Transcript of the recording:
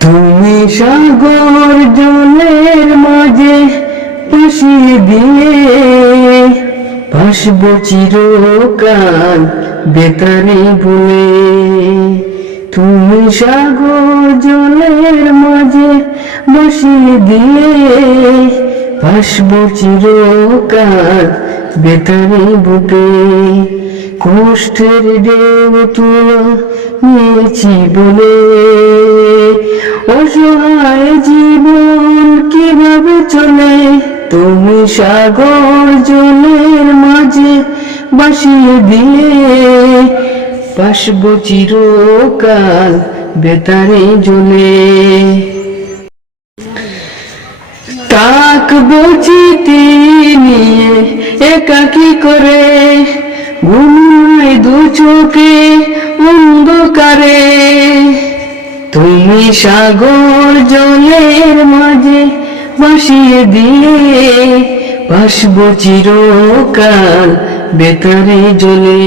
তুমি সাগর জলের মাঝে ভাসিয়ে দিয়ে ভাসব চিরকাল বেতারে বলে। তুমি সাগর জলের মাঝে ভাসিয়ে দিয়ে ভাসব চিরকাল বেতারে বলে। কষ্টের ঢেউ তুলে নিয়েছি বলে, অসহায় জীবন কিভাবে চলে। তুমি সাগর জলের মাঝে ভাসিয়ে দিয়ে ভাসব চিরকাল বেতারে জ্বলে। তাকবো চিঠি নিয়ে একাকী করে, ঘুমায় দু চোখে অন্ধকারে। তুমি সাগর জলের মাঝে ভাসিয়ে দিয়ে ভাসব চিরকাল বেতারে জ্বলে।